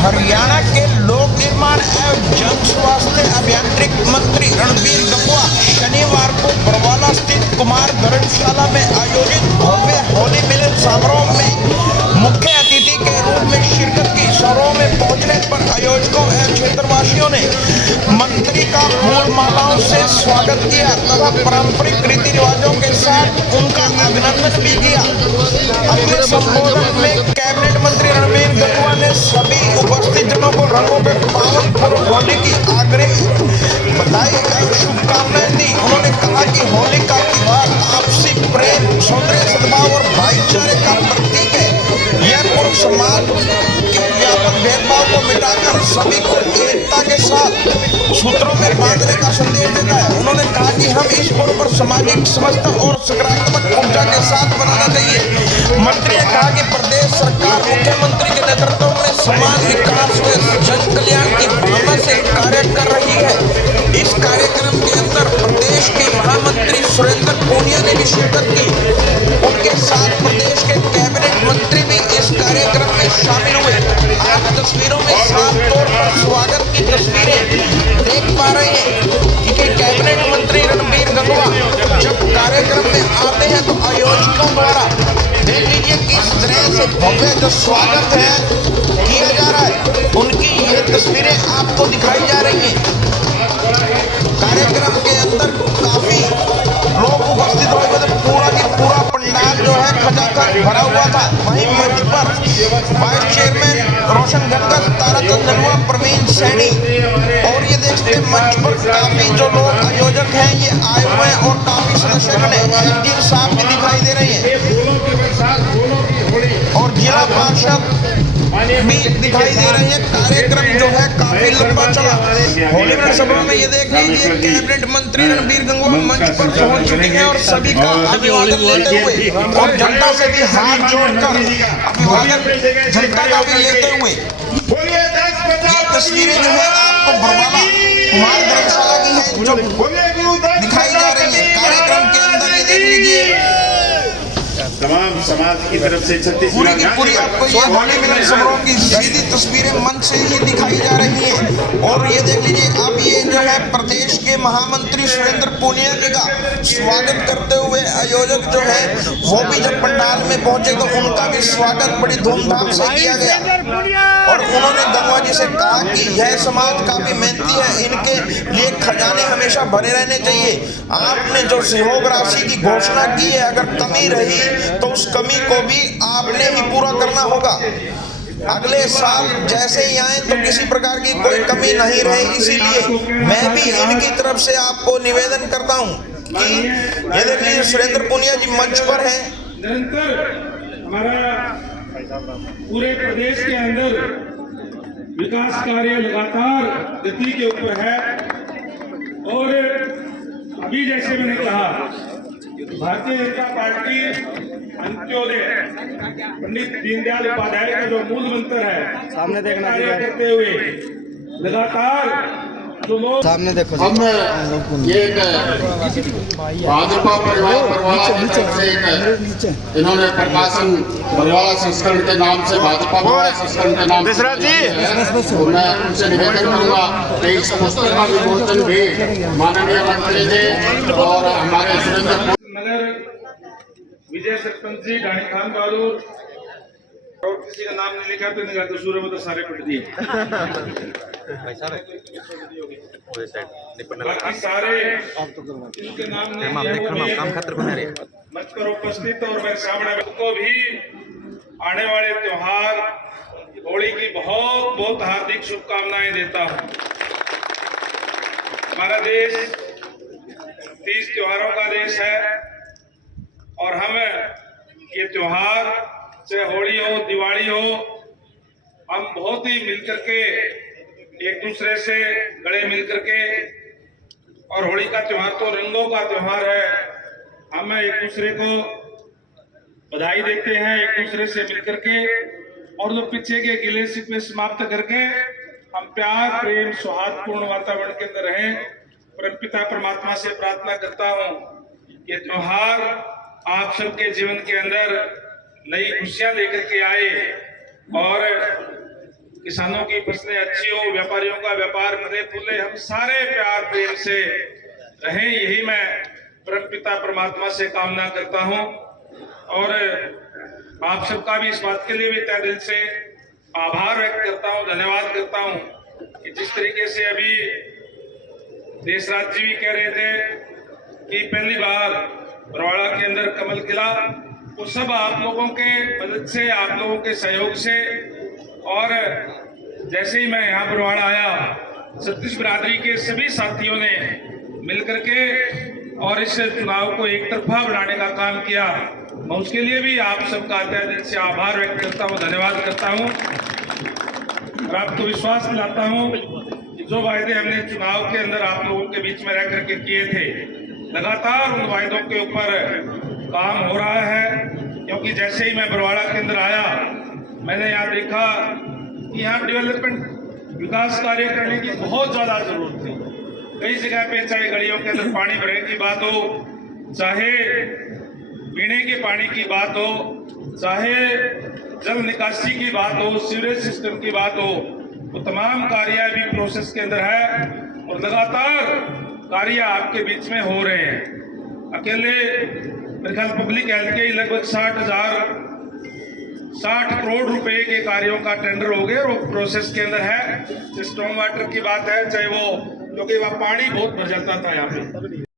हरियाणा के लोक निर्माण एवं जन स्वास्थ्य अभियांत्रिकी मंत्री रणबीर गंगवा शनिवार को बरवाला स्थित कुमार धर्मशाला में आयोजित भव्य होली मिलन समारोह में मुख्य अतिथि के रूप में शिरकत की। समारोह में पहुंचने पर आयोजकों एवं क्षेत्रवासियों ने मंत्री का फूल मालाओं से स्वागत किया तथा पारंपरिक रीति रिवाजों के साथ उनका अभिनंदन भी किया। अपने संबोधन में कैबिनेट मंत्री रणबीर गंगवा ने सभी उपस्थित जनों को रंगों के पावन पर्व होली की आग्रह बधाई एवं शुभकामनाएं दी। उन्होंने कहा कि होली का त्योहार आपसी प्रेम, सौंदर्य, सद्भाव और भाईचारे का प्रतीक है। यह पूर्व समाज के व्यापक भेदभाव को मिटाकर सभी को एकता के साथ सूत्रों में बांधने का संदेश देता है। उन्होंने कहा कि हम इस पर्व पर सामाजिक समता और सकारात्मक ऊर्जा के साथ मनाना चाहिए। मंत्री ने कहा कि प्रदेश सरकार मुख्यमंत्री के नेतृत्व में समाज विकास व जन कल्याण की भावना से कार्य कर रही है। इस कार्यक्रम के अंदर प्रदेश के महामंत्री सुरेंद्र पूनिया ने भी शिरकत की। उनके साथ प्रदेश के कैबिनेट मंत्री भी इस कार्यक्रम में शामिल हुए। आप तस्वीरों में साफ तौर पर स्वागत की तस्वीरें देख पा रहे हैं कि कैबिनेट मंत्री रणबीर गंगवा जब कार्यक्रम में आते हैं तो आयोजकों द्वारा देख लीजिए किस तरह से भव्य जो स्वागत है किया जा रहा है। उनकी ये तस्वीरें आपको दिखाई जा रही हैं। कार्यक्रम के अंदर काफी लोग उपस्थित हुए थे। पूरा की पूरा पंडाल जो है खचाखच भरा हुआ था। वहीं मंच पर वाइस चेयरमैन रोशन गंगस, ताराचंद नलवा, प्रवीण सैनी और ये देखते मंच पर काफी जो लोग आयोजक हैं ये आए हुए हैं और काफी सदस्य ने एसडीएम साहब भी दिखाई दे रहे हैं और जिला पार्षद भी दिखाई दे रहे हैं। कार्यक्रम जो है काफी लंबा चला। होली मिलन सभा में ये देख लीजिए कैबिनेट मंत्री रणबीर गंगवा मंच पर पहुंच चुके हैं और सभी का अभिवादन लेते हुए और जनता से भी हाथ जोड़कर अभिवादन जनता का भी लेते हुए ये तस्वीरें जो है आपको बरवाला कुमार धर्मशाला की है जो दिखाई जा रही है। कार्यक्रम के अंदर ये देख लीजिए तमाम समाज की तरफ से पूरी की पूरी आपको ये होली मिलन समारोह की सीधी तस्वीरें मंच से ही दिखाई जा रही हैं। और ये देख लीजिए अब ये जो है प्रदेश के महामंत्री सुरेंद्र पूनिया जी का स्वागत करते हुए आयोजक जो है वो भी जब पंडाल में पहुंचे तो उनका भी स्वागत बड़ी धूमधाम से किया गया। और उन्होंने गंगवा जी से कहा कि यह समाज काफी मेहनती है, इनके लिए खजाने हमेशा भरे रहने चाहिए। आपने जो सहयोग राशि की घोषणा की है अगर कमी रही तो उस कमी को भी आपने ही पूरा करना होगा। अगले साल जैसे ही आए तो किसी प्रकार की कोई कमी नहीं रहे। इसीलिए मैं भी इनकी तरफ से आपको निवेदन करता हूं कि ये देख लीजिए सुरेंद्र पूनिया जी मंच पर हैं। निरंतर हमारा पूरे प्रदेश के अंदर विकास कार्य लगातार गति के ऊपर है और अभी जैसे मैंने कहा भारतीय जनता पार्टी अंत्योदय पंडित दीनदयाल उपाध्याय का जो मूल मंत्र है सामने देखना करते हुए लगातार जो लोग सामने देखो हम ये भाजपा परिवार बरवाला की तरफ से एक इन्होंने प्रकाशन बरवाला संस्करण के नाम से भाजपा बरवाला संस्करण के नाम से तो मैं उनसे निवेदन करूंगा कि इस पुस्तक का विमोचन भी माननीय मंत्री जी और हमारे सुरेंद्र नगर विजय सरपंच जी ढाणी खान बहादुर और किसी का नाम नहीं लिखा तो निकाल तो सूर्य में तो सारे पट दिए। बाकी सारे इनके नाम नहीं मंच पर उपस्थित और मेरे सामने को भी आने वाले त्योहार होली की बहुत बहुत हार्दिक शुभकामनाएं देता हूँ। हमारा देश 30 त्योहारों का देश है और हम ये त्योहार चाहे होली हो दिवाली हो हम बहुत ही मिलकर के एक दूसरे से गले मिलकर के और होली का त्योहार तो रंगों का त्योहार है। हम एक दूसरे को बधाई देते हैं एक दूसरे से मिलकर के और जो पीछे के गिले शिकवे समाप्त करके हम प्यार प्रेम सौहार्दपूर्ण वातावरण के अंदर रहें। परमपिता परमात्मा से प्रार्थना करता हूँ ये त्योहार आप सबके जीवन के अंदर नई खुशियां लेकर के आए और किसानों की फसलें अच्छी हो, व्यापारियों का व्यापार फले फूले, हम सारे प्यार प्रेम से रहें, यही मैं परमपिता परमात्मा से कामना करता हूं। और आप सबका भी इस बात के लिए भी तहे दिल से आभार व्यक्त करता हूं, धन्यवाद करता हूं कि जिस तरीके से अभी देशराज जी भी कह रहे थे कि पहली बार बरवाड़ा के अंदर कमल खिला, वो सब आप लोगों के मदद से, आप लोगों के सहयोग से। और जैसे ही मैं यहाँ बरवाड़ा आया, छत्तीस बिरादरी के सभी साथियों ने मिलकर के और इस चुनाव को एक तरफा बनाने का काम किया। मैं उसके लिए भी आप सबका तहे दिल से आभार व्यक्त करता हूँ, धन्यवाद करता हूँ। और आपको विश्वास दिलाता हूँ कि जो वायदे हमने चुनाव के अंदर आप लोगों के बीच में रह करके किए थे, लगातार उन वायदों के ऊपर काम हो रहा है। क्योंकि जैसे ही मैं बरवाड़ा के अंदर आया, मैंने यहाँ देखा कि यहाँ डेवलपमेंट विकास कार्य करने की बहुत ज्यादा जरूरत थी। कई जगह पे चाहे गलियों के अंदर पानी भरने की बात हो, चाहे पीने के पानी की बात हो, चाहे जल निकासी की बात हो, सीवरेज सिस्टम की बात हो, वो तमाम कार्य अभी प्रोसेस के अंदर है और लगातार कार्य आपके बीच में हो रहे हैं। अकेले मेरे ख्याल पब्लिक हेल्थ के लगभग 60 करोड़ रुपए के कार्यों का टेंडर हो गया और वो प्रोसेस के अंदर है। स्टॉर्म वाटर की बात है, चाहे वो, क्योंकि वह पानी बहुत भर जाता था यहाँ पे,